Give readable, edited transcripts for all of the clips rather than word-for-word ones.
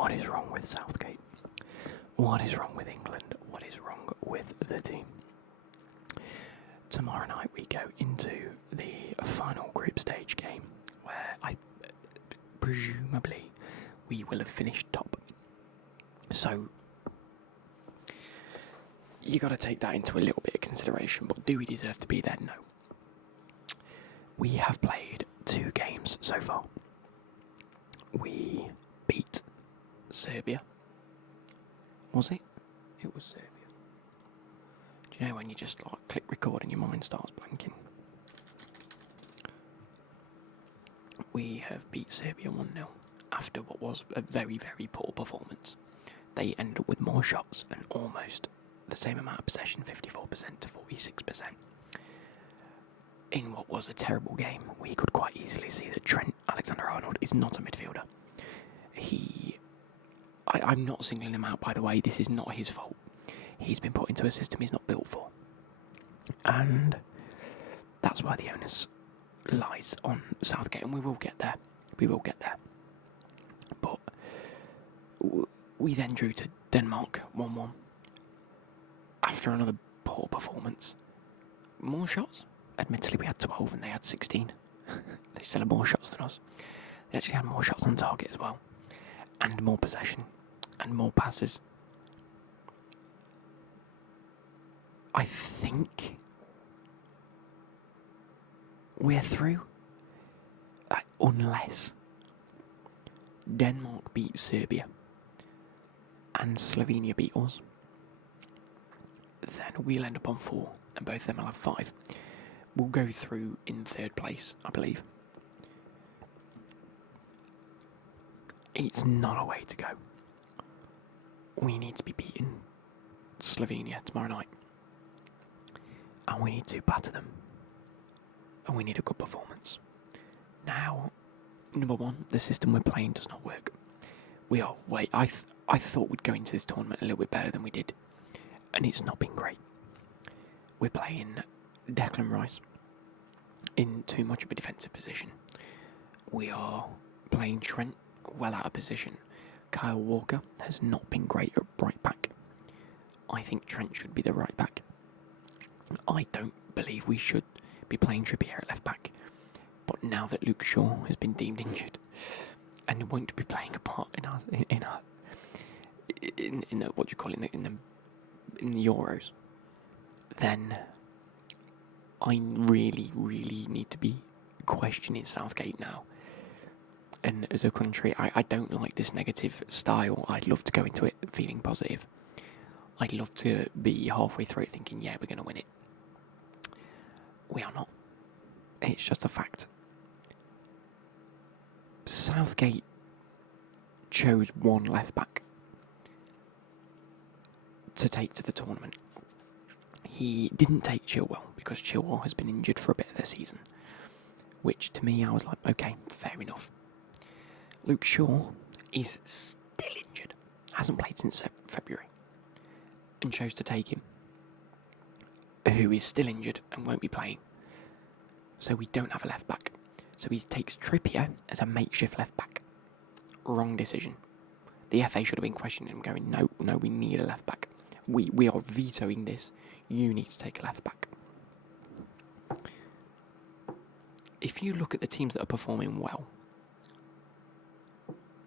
What is wrong with Southgate? What is wrong with England? What is wrong with the team? Tomorrow night we go into the final group stage game where presumably we will have finished top. So you got to take that into a little bit of consideration, but do we deserve to be there? No. We have played 2 games so far. We beat Serbia. Was it? It was Serbia. Do you know when you just click record and your mind starts blanking? We have beat Serbia 1-0 after what was a very, very poor performance. They ended up with more shots and almost the same amount of possession, 54% to 46%. In what was a terrible game, we could quite easily see that Trent Alexander-Arnold is not a midfielder. I'm not singling him out, by the way. This is not his fault. He's been put into a system he's not built for. And that's why the onus lies on Southgate, and we will get there. We will get there. But we then drew to Denmark 1-1 after another poor performance. More shots? Admittedly, we had 12 and they had 16. They still had more shots than us. They actually had more shots on target as well. And more possession. And more passes. I think we're through. Unless Denmark beat Serbia and Slovenia beat us. Then we'll end up on 4 and both of them will have 5. We'll go through in 3rd place, I believe. It's not a way to go. We need to be beating Slovenia tomorrow night. And we need to batter them. And we need a good performance. Now, number 1, the system we're playing does not work. We are I thought we'd go into this tournament a little bit better than we did. And it's not been great. We're playing Declan Rice in too much of a defensive position. We are playing Trent well out of position. Kyle Walker has not been great at right back. I think Trent should be the right back. I don't believe we should be playing Trippier at left back. But now that Luke Shaw has been deemed injured and won't be playing a part in the what do you call it in the Euros, then I really, really need to be questioning Southgate now. And as a country, I don't like this negative style. I'd love to go into it feeling positive. I'd love to be halfway through it thinking, yeah, we're going to win it. We are not. It's just a fact. Southgate chose 1 left back to take to the tournament. He didn't take Chilwell because Chilwell has been injured for a bit of the season. Which to me, I was like, okay, fair enough. Luke Shaw is still injured. Hasn't played since February. And chose to take him. Who is still injured and won't be playing. So we don't have a left back. So he takes Trippier as a makeshift left back. Wrong decision. The FA should have been questioning him, going, no, we need a left back. We are vetoing this. You need to take a left back. If you look at the teams that are performing well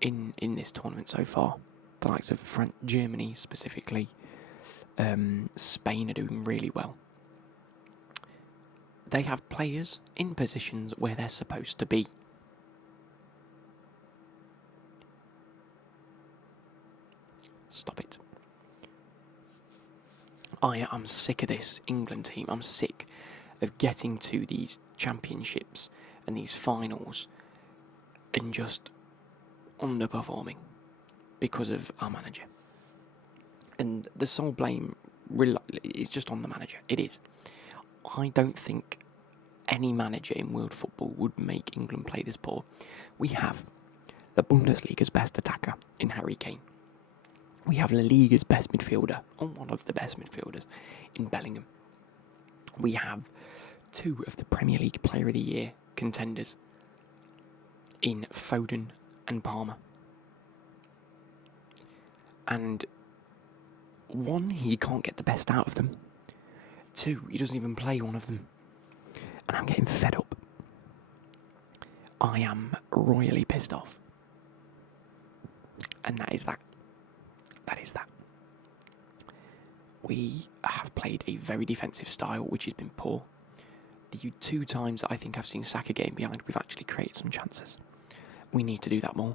in this tournament so far, the likes of Germany specifically, Spain are doing really well. They have players in positions where they're supposed to be. Stop it. I am sick of this England team. I'm sick of getting to these championships and these finals and just underperforming because of our manager. And the sole blame is just on the manager. It is. I don't think any manager in world football would make England play this poor. We have the Bundesliga's best attacker in Harry Kane. We have La Liga's best midfielder, or one of the best midfielders, in Bellingham. We have 2 of the Premier League Player of the Year contenders in Foden and Palmer. And one, he can't get the best out of them. Two, he doesn't even play one of them. And I'm getting fed up. I am royally pissed off. And that is that. That is that. We have played a very defensive style, which has been poor. The 2 times that I think I've seen Saka getting behind, we've actually created some chances. We need to do that more.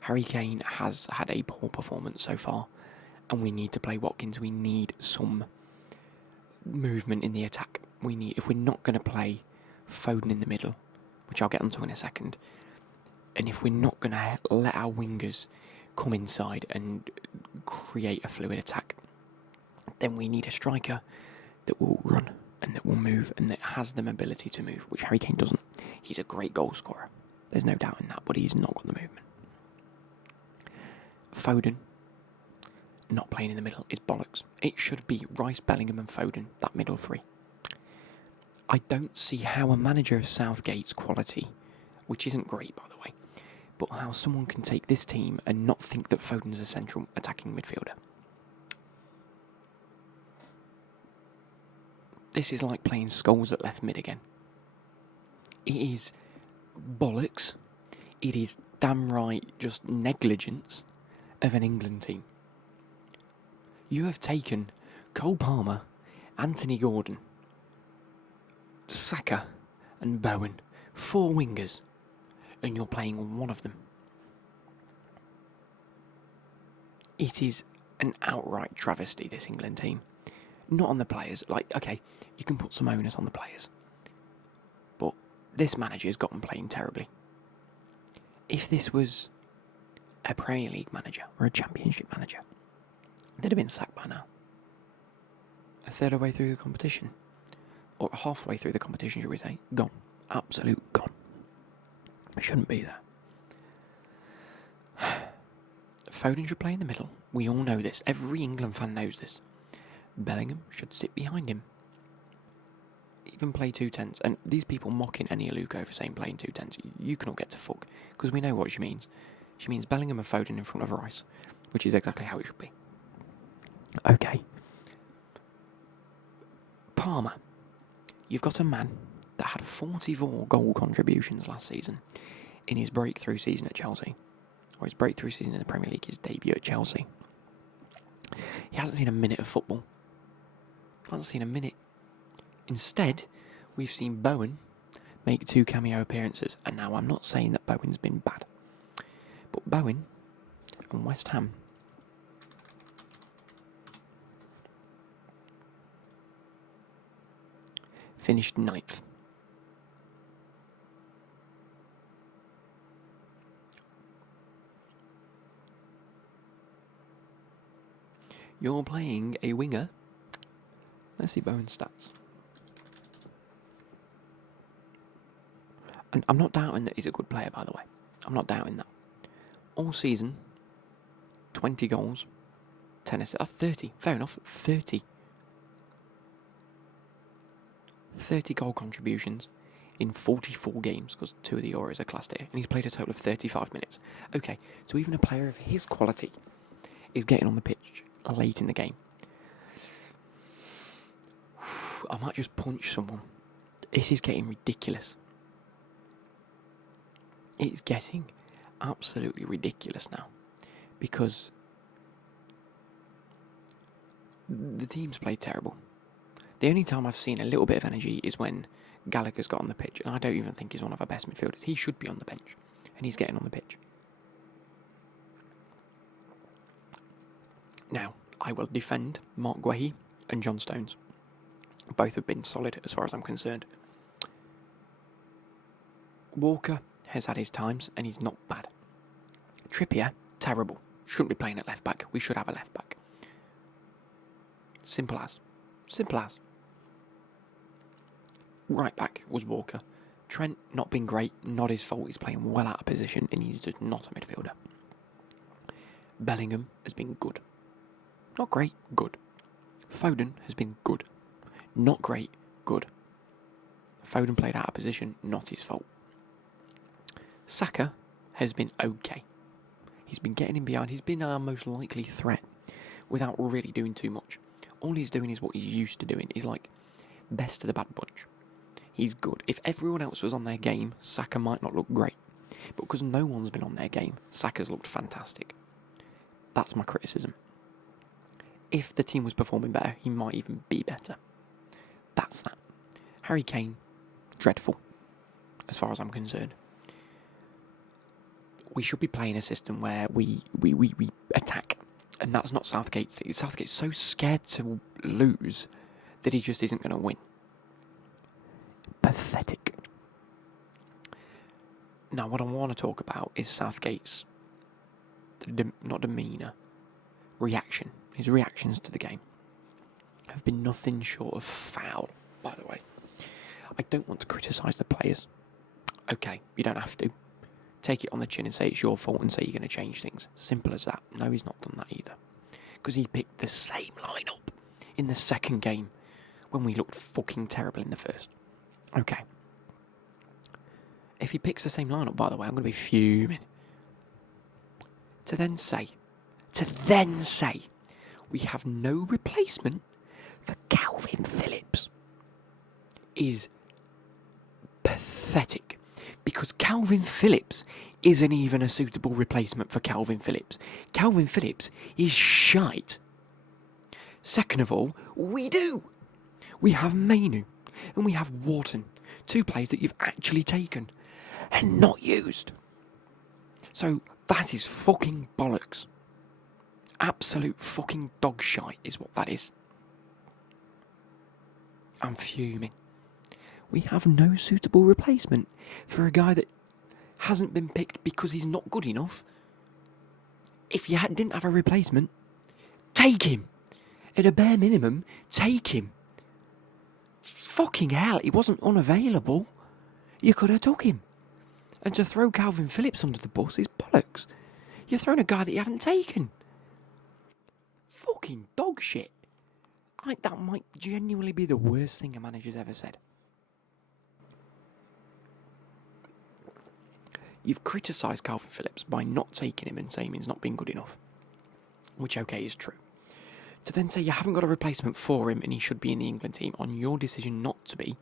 Harry Kane has had a poor performance so far, and we need to play Watkins. We need some movement in the attack. If we're not going to play Foden in the middle, which I'll get onto in a second, and if we're not going to let our wingers come inside and create a fluid attack, then we need a striker that will run and that will move and that has the ability to move, which Harry Kane doesn't. He's a great goal scorer. There's no doubt in that, but he's not got the movement. Foden not playing in the middle is bollocks. It should be Rice, Bellingham and Foden, that middle three. I don't see how a manager of Southgate's quality, which isn't great by the way, but how someone can take this team and not think that Foden's a central attacking midfielder. This is like playing Scholes at left mid again. It is bollocks. It is damn right just negligence of an England team. You have taken Cole Palmer, Anthony Gordon, Saka and Bowen, 4 wingers, and you're playing one of them. It is an outright travesty, this England team. Not on the players. Okay, you can put some onus on the players. But this manager has got them playing terribly. If this was a Premier League manager or a Championship manager, they'd have been sacked by now. A third of the way through the competition. Or halfway through the competition, should we say. Gone. Absolute gone. Shouldn't be there. Foden should play in the middle. We all know this. Every England fan knows this. Bellingham should sit behind him. Even play 2-10s. And these people mocking Eni Aluko for saying playing 2-10s, you can all get to fuck. Because we know what she means. She means Bellingham and Foden in front of Rice. Which is exactly how it should be. Okay. Palmer. You've got a man that had 44 goal contributions last season in his breakthrough season at Chelsea. Or his breakthrough season in the Premier League, his debut at Chelsea. He hasn't seen a minute of football. Hasn't seen a minute. Instead, we've seen Bowen make 2 cameo appearances. And now I'm not saying that Bowen's been bad. But Bowen and West Ham finished 9th. You're playing a winger. Let's see Bowen's stats. And I'm not doubting that he's a good player, by the way. I'm not doubting that. All season, 20 goals, 10 assists. 30. Fair enough. 30. 30 goal contributions in 44 games, because 2 of the Euros are classed here. And he's played a total of 35 minutes. Okay, so even a player of his quality is getting on the pitch late in the game. I might just punch someone. This is getting ridiculous. It's getting absolutely ridiculous now. Because the team's played terrible. The only time I've seen a little bit of energy is when Gallagher's got on the pitch. And I don't even think he's one of our best midfielders. He should be on the bench. And he's getting on the pitch. Now, I will defend Mark Guehi and John Stones. Both have been solid as far as I'm concerned. Walker has had his times and he's not bad. Trippier, terrible. Shouldn't be playing at left back. We should have a left back. Simple as. Simple as. Right back was Walker. Trent, not been great. Not his fault. He's playing well out of position and he's just not a midfielder. Bellingham has been good. Not great, good. Foden has been good. Not great, good. Foden played out of position, not his fault. Saka has been okay. He's been getting in behind. He's been our most likely threat without really doing too much. All he's doing is what he's used to doing. He's like best of the bad bunch. He's good. If everyone else was on their game, Saka might not look great. But because no one's been on their game, Saka's looked fantastic. That's my criticism. If the team was performing better, he might even be better. That's that. Harry Kane, dreadful, as far as I'm concerned. We should be playing a system where we attack. And that's not Southgate's. Southgate's so scared to lose that he just isn't going to win. Pathetic. Now, what I want to talk about is Southgate's, not demeanour, reaction. His reactions to the game have been nothing short of foul, by the way. I don't want to criticise the players. Okay, you don't have to. Take it on the chin and say it's your fault and say you're going to change things. Simple as that. No, he's not done that either. Because he picked the same lineup in the second game when we looked fucking terrible in the first. Okay. If he picks the same lineup, by the way, I'm going to be fuming. To then say, we have no replacement for Calvin Phillips is pathetic. Because Calvin Phillips isn't even a suitable replacement for Calvin Phillips. Calvin Phillips is shite. Second of all, we have Mainu and we have Wharton, two players that you've actually taken and not used. So that is fucking bollocks. Absolute fucking dog shite is what that is. I'm fuming. We have no suitable replacement for a guy that hasn't been picked because he's not good enough. If you didn't have a replacement, take him. At a bare minimum, take him. Fucking hell, he wasn't unavailable. You could have took him. And to throw Calvin Phillips under the bus is bollocks. You're throwing a guy that you haven't taken. Fucking dog shit. That might genuinely be the worst thing a manager's ever said. You've criticised Calvin Phillips by not taking him and saying he's not been good enough. Which, okay, is true. To then say you haven't got a replacement for him and he should be in the England team on your decision not to be,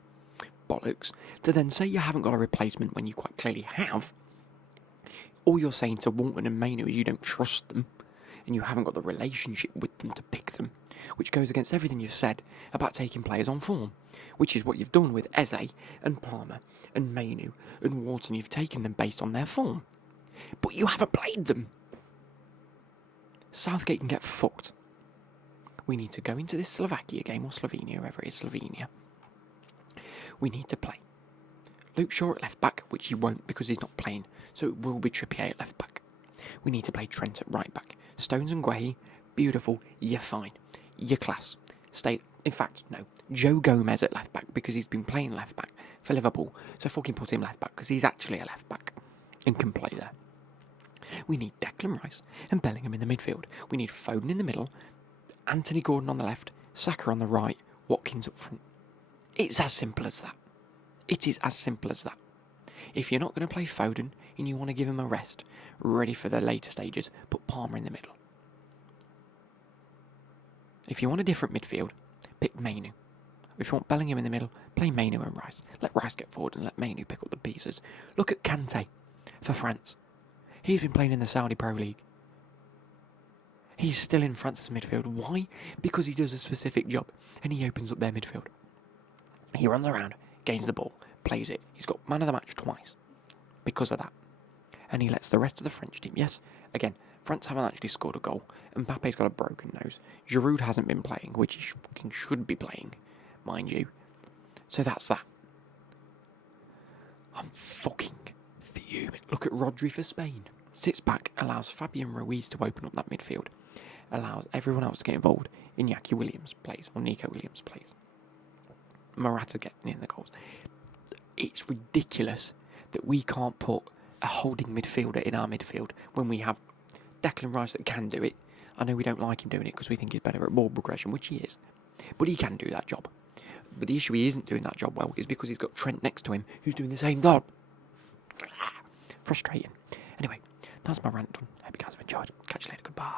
bollocks. To then say you haven't got a replacement when you quite clearly have, all you're saying to Wharton and Mainu is you don't trust them and you haven't got the relationship with them to pick them, which goes against everything you've said about taking players on form, which is what you've done with Eze and Palmer and Mainu and Wharton. You've taken them based on their form, but you haven't played them. Southgate can get fucked. We need to go into this Slovakia game, or Slovenia, wherever it is, Slovenia. We need to play Luke Shaw at left back, which he won't because he's not playing, so it will be Trippier at left back. We need to play Trent at right back. Stones and Guehi, beautiful, you're fine. You're class. In fact, no, Joe Gomez at left back because he's been playing left back for Liverpool, so fucking put him left back because he's actually a left back and can play there. We need Declan Rice and Bellingham in the midfield. We need Foden in the middle, Anthony Gordon on the left, Saka on the right, Watkins up front. It's as simple as that. It is as simple as that. If you're not going to play Foden and you want to give him a rest, ready for the later stages, put Palmer in the middle. If you want a different midfield, pick Mainu. If you want Bellingham in the middle, play Mainu and Rice. Let Rice get forward and let Mainu pick up the pieces. Look at Kante for France. He's been playing in the Saudi Pro League. He's still in France's midfield. Why? Because he does a specific job and he opens up their midfield. He runs around, gains the ball, plays it. He's got man of the match twice because of that. And he lets the rest of the French team. Yes, again, France haven't actually scored a goal. Mbappe's got a broken nose. Giroud hasn't been playing, which he fucking should be playing, mind you. So that's that. I'm fucking fuming. Look at Rodri for Spain. Sits back, allows Fabian Ruiz to open up that midfield. Allows everyone else to get involved. Iñaki Williams plays, or Nico Williams plays. Morata getting in the goals. It's ridiculous that we can't put a holding midfielder in our midfield when we have Declan Rice that can do it. I know we don't like him doing it because we think he's better at ball progression, which he is. But he can do that job. But the issue he isn't doing that job well is because he's got Trent next to him who's doing the same job. Frustrating. Anyway, that's my rant done. Hope you guys have Bye.